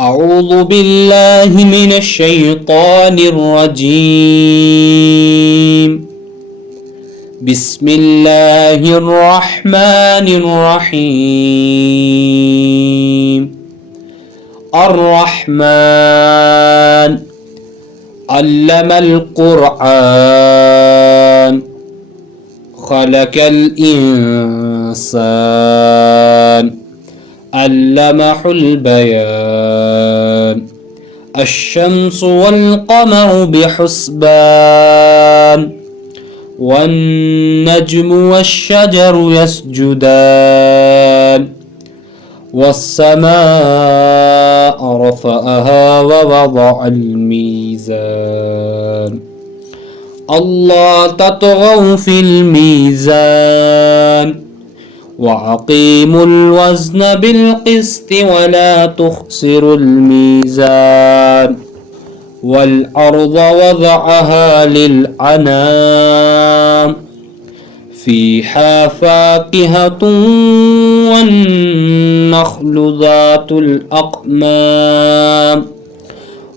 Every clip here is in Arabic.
أعوذ بالله من الشيطان الرجيم. بسم الله الرحمن الرحيم. الرحمن علم القرآن خلق الإنسان علمه البيان. الشمس والقمر بحسبان والنجم والشجر يسجدان والسماء رفعها ووضع الميزان ألا تطغوا في الميزان وأقيموا الوزن بالقسط ولا تخسروا الميزان والأرض وضعها للأنام فيها فاكهة والنخل ذات الأقمام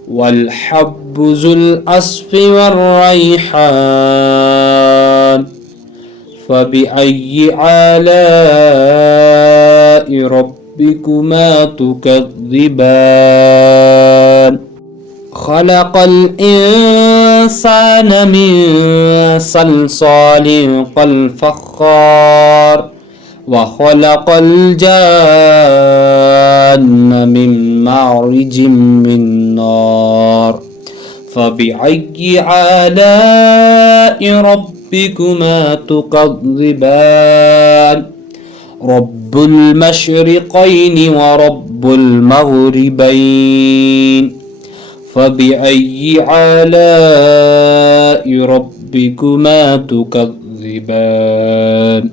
والحب ذو العصف والريحان فبأي آلاء ربكما تكذبان خلق الإنسان من صلصال كالفخار وخلق الجان من معرج من نار فبأي آلاء ربكما تكذبان رب المشرقين ورب المغربين فبأي آلاء ربكما تكذبان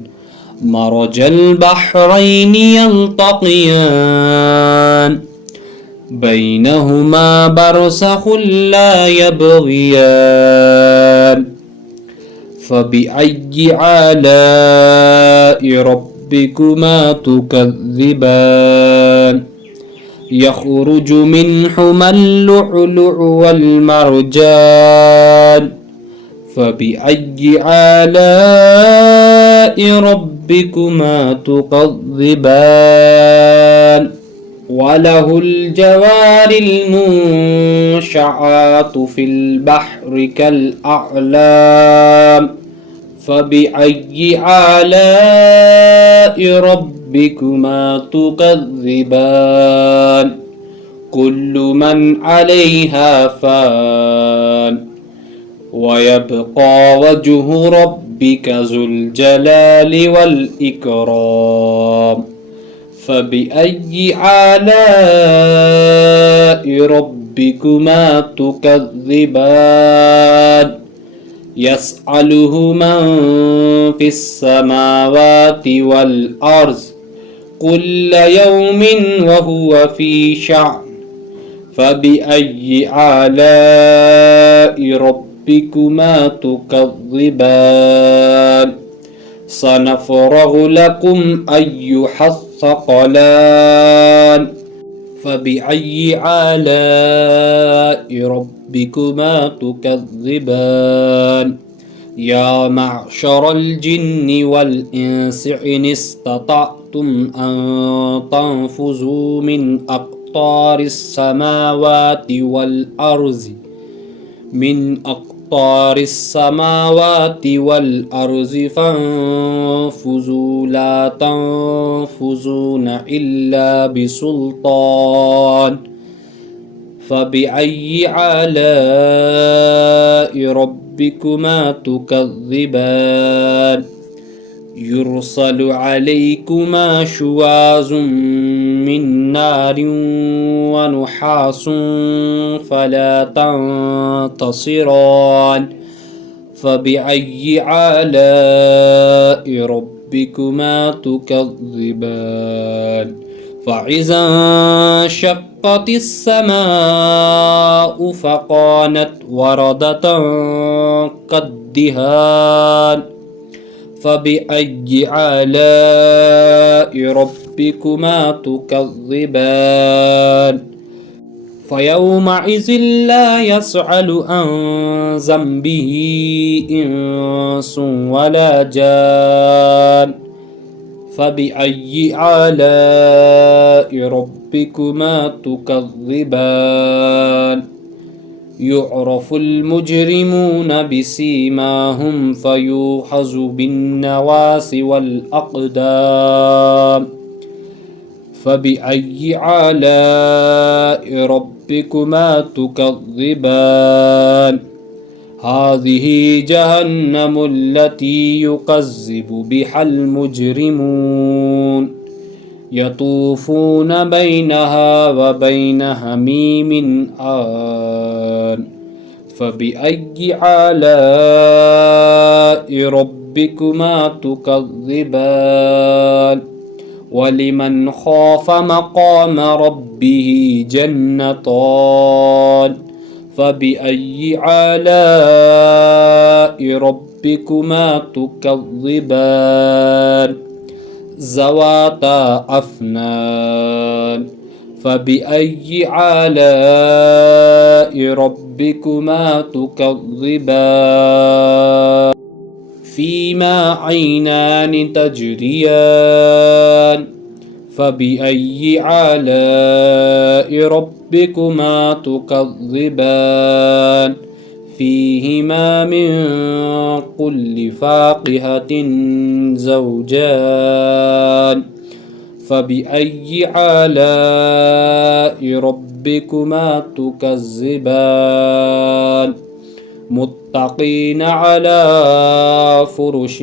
مرج البحرين يلتقيان بينهما برزخ لا يبغيان فبأي آلاء ربكما تكذبان يخرج منهما اللؤلؤ والمرجان فبأي آلاء ربكما تكذبان وله الجوار المنشآت في البحر كالأعلام فبأي آلاء ربكما تكذبان كل من عليها فان ويبقى وجه ربك ذو الجلال والإكرام فبأي آلاء ربكما تكذبان يسأله من في السماوات والأرض كل يوم وهو في شأن فبأي آلاء ربكما تكذبان سنفرغ لكم أيها الثقلان فبأي آلاء ربكما تكذبان يا معشر الجن والإنس إن استطعتم أن تنفذوا من أقطار السماوات والأرض فانفذوا لا تنفذون إلا بسلطان فبأي آلاء ربكما تكذبان يرسل عليكما شواظ من نار ونحاس فلا تنتصران فبأي آلاء ربكما تكذبان فإذا انشقت السماء فكانت وردة كالدهان فبأي آلاء ربكما تكذبان فيومئذ لا يسأل عن ذنبه إنس ولا جان فبأي آلاء ربكما تكذبان يعرف المجرمون بسيماهم فيوخذ بالنواصي والأقدام فبأي آلاء ربكما تكذبان هذه جهنم التي يكذب بها المجرمون يطوفون بينها وبين حميم آن فبأي آلاء ربكما تكذبان ولمن خاف مقام ربه جنتان فبأي آلاء ربكما تكذبان ذواتا أفنان فبأي آلاء ربكما تكذبان فيما عينان تجريان فبأي آلاء ربكما تكذبان فيهما من كل فاكهة زوجان فبأي آلاء ربكما تكذبان متقين على فرش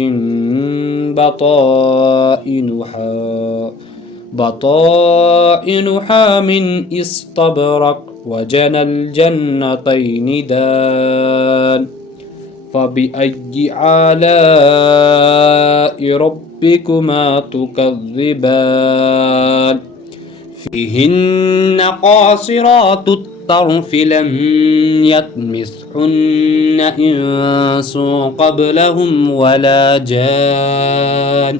بطائنها من استبرق وجنى الجنتين دان فبأي آلاء ربكما تكذبان فيهن قاصرات الطرف لم يطمثهن إنس قبلهم ولا جان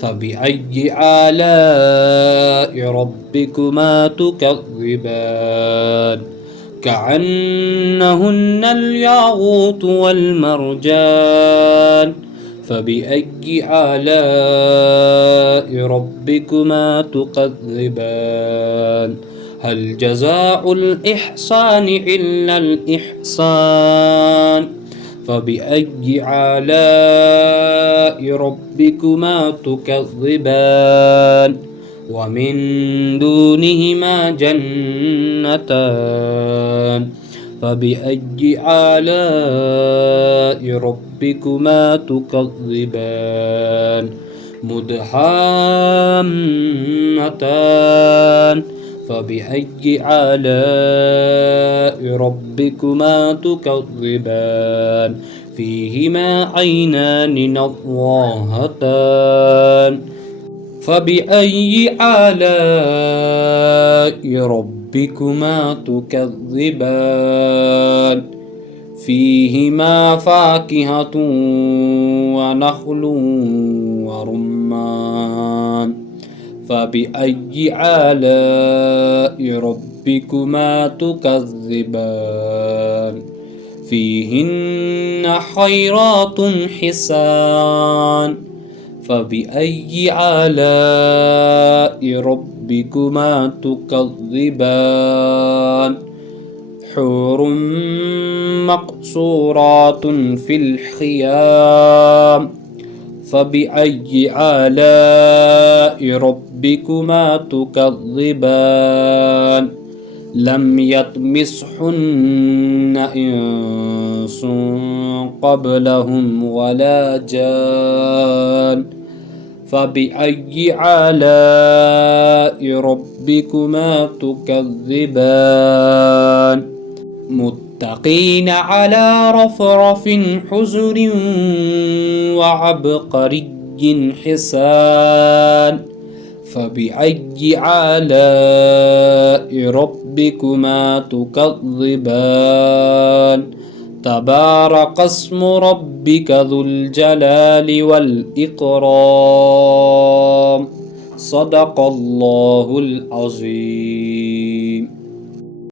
فبأي آلاء ربكما تكذبان كأنهن الياقوت والمرجان فبأي آلاء ربكما تكذبان هل جزاء الإحسان إلا الإحسان فبأي آلاء ربكما تكذبان ومن دونهما جنتان فبأي آلاء ربكما تكذبان مدهامتان فبأي آلاء ربكما تكذبان فيهما عينان نضاختان فبأي آلاء ربكما تكذبان فيهما فاكهة ونخل ورمان فبأي آلاء ربكما تكذبان فيهن خيرات حسان فبأي آلاء ربكما تكذبان حور مقصورات في الخيام فبأي آلاء ربكما تكذبان لم يطمثهن إنس قبلهم ولا جان فبأي آلاء ربكما تكذبان متقين على رفرف حزر وعبقري حسان فبأي آلاء ربكما تكذبان تبارك اسم ربك ذو الجلال والإكرام صدق الله العظيم.